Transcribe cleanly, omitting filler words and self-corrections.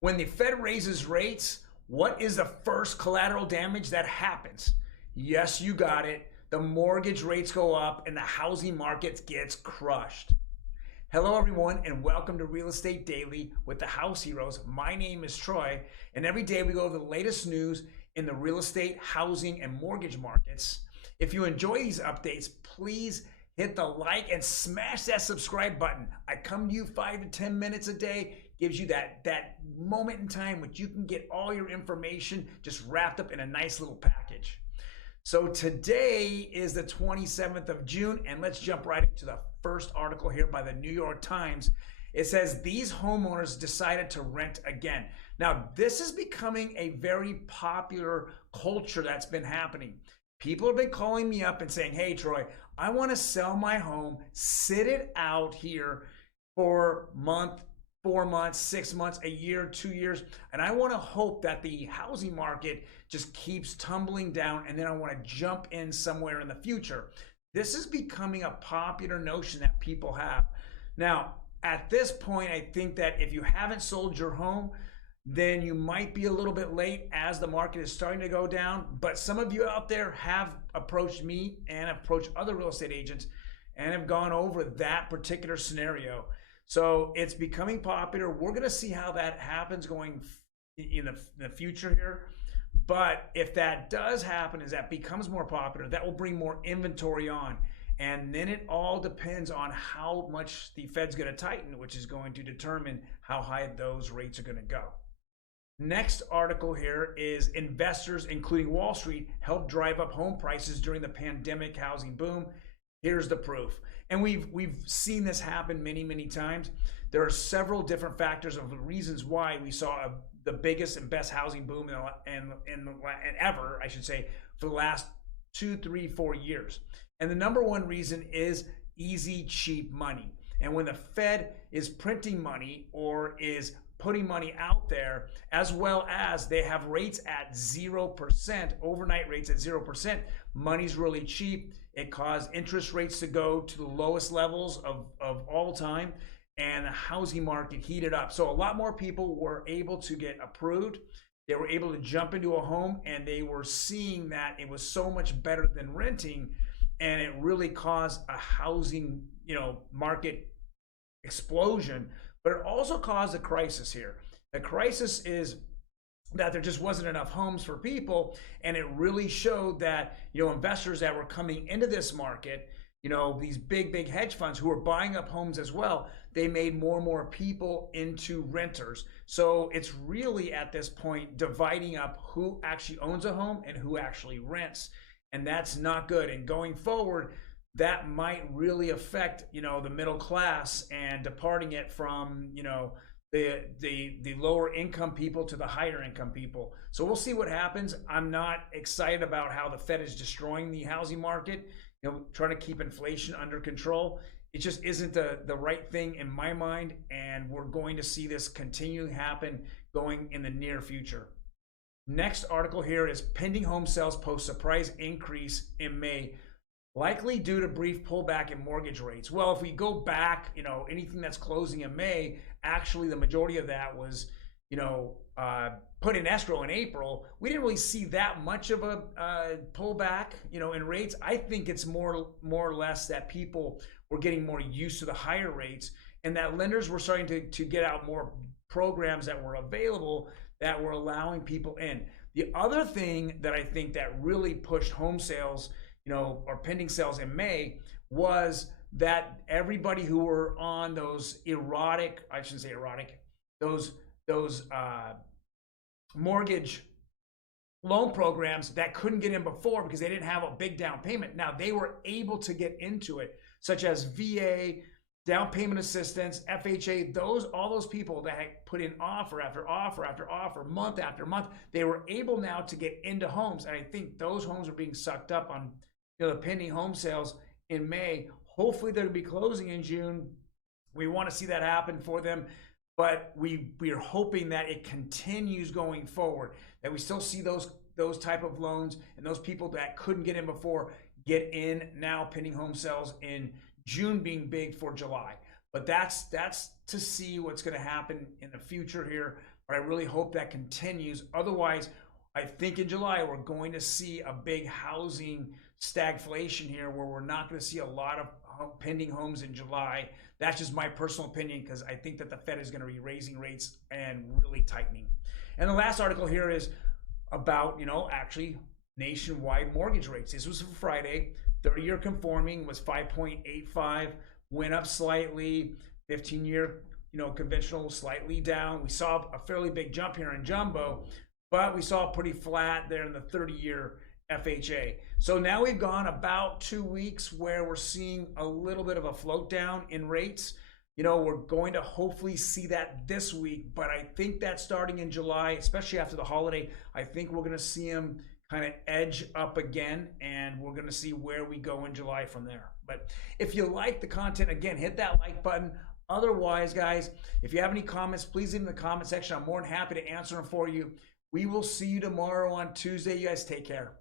When the Fed raises rates, what is the first collateral damage that happens? Yes, you got it. The mortgage rates go up and the housing market gets crushed. Hello, everyone, and welcome to Real Estate Daily with the House Heroes. My name is Troy, and every day we go over the latest news in the real estate, housing, and mortgage markets. If you enjoy these updates, please hit the like and smash that subscribe button. I come to you 5 to 10 minutes a day, gives you that moment in time which you can get all your information just wrapped up in a nice little package. So today is the 27th of June, and let's jump right into the first article here by the New York Times. It says, these homeowners decided to rent again. Now, this is becoming a very popular culture that's been happening. People have been calling me up and saying, hey, Troy, I want to sell my home, sit it out here for a month, 4 months, 6 months, a year, 2 years, and I want to hope that the housing market just keeps tumbling down, and then I want to jump in somewhere in the future. This is becoming a popular notion that people have. Now, at this point, I think that if you haven't sold your home, then you might be a little bit late as the market is starting to go down. But some of you out there have approached me and approached other real estate agents and have gone over that particular scenario. So it's becoming popular. We're going to see how that happens going in the future here. But if that does happen, as that becomes more popular, that will bring more inventory on. And then it all depends on how much the Fed's going to tighten, which is going to determine how high those rates are going to go. Next article here is investors, including Wall Street, helped drive up home prices during the pandemic housing boom. Here's the proof. And we've seen this happen many times. There are several different factors of the reasons why we saw the biggest and best housing boom in ever, I should say, for the last 2, 3, 4 years. And the number one reason is easy, cheap money. And when the Fed is printing money or is putting money out there, as well as they have rates at 0%, overnight rates at 0%, money's really cheap. It caused interest rates to go to the lowest levels of all time, and the housing market heated up. So a lot more people were able to get approved. They were able to jump into a home, and they were seeing that it was so much better than renting, and it really caused a housing, market explosion. But it also caused a crisis here. The crisis is that there just wasn't enough homes for people, and it really showed that investors that were coming into this market, these big hedge funds who were buying up homes as well, they made more and more people into renters. So it's really at this point dividing up who actually owns a home and who actually rents, and that's not good. And going forward, that might really affect the middle class and departing it from the lower income people to the higher income people. So we'll see what happens. I'm not excited about how the Fed is destroying the housing market, trying to keep inflation under control. It just isn't the right thing in my mind, and we're going to see this continue to happen going in the near future. Next article here is pending home sales post surprise increase in May, likely due to brief pullback in mortgage rates. Well, if we go back, anything that's closing in May, actually the majority of that was, put in escrow in April. We didn't really see that much of a pullback, in rates. I think it's more or less that people were getting more used to the higher rates, and that lenders were starting to get out more programs that were available that were allowing people in. The other thing that I think that really pushed home sales, or pending sales in May, was that everybody who were on those those mortgage loan programs that couldn't get in before because they didn't have a big down payment. Now they were able to get into it, such as VA, down payment assistance, FHA, all those people that had put in offer after offer after offer, month after month, they were able now to get into homes. And I think those homes are being sucked up on the pending home sales in May. Hopefully they'll be closing in June. We want to see that happen for them, but we are hoping that it continues going forward, that we still see those type of loans and those people that couldn't get in before get in now, pending home sales in June being big for July. But that's to see what's going to happen in the future here. But I really hope that continues. Otherwise, I think in July we're going to see a big housing stagflation here, where we're not going to see a lot of pending homes in July. That's just my personal opinion, because I think that the Fed is going to be raising rates and really tightening. And the last article here is about, actually nationwide mortgage rates. This was for Friday. 30-year conforming was 5.85, went up slightly. 15-year, conventional slightly down. We saw a fairly big jump here in jumbo, but we saw pretty flat there in the 30-year FHA. So now we've gone about 2 weeks where we're seeing a little bit of a float down in rates. We're going to hopefully see that this week, but I think that starting in July, especially after the holiday, I think we're going to see them kind of edge up again, and we're going to see where we go in July from there. But if you like the content, again, hit that like button. Otherwise, guys, if you have any comments, please leave them in the comment section. I'm more than happy to answer them for you. We will see you tomorrow on Tuesday. You guys take care.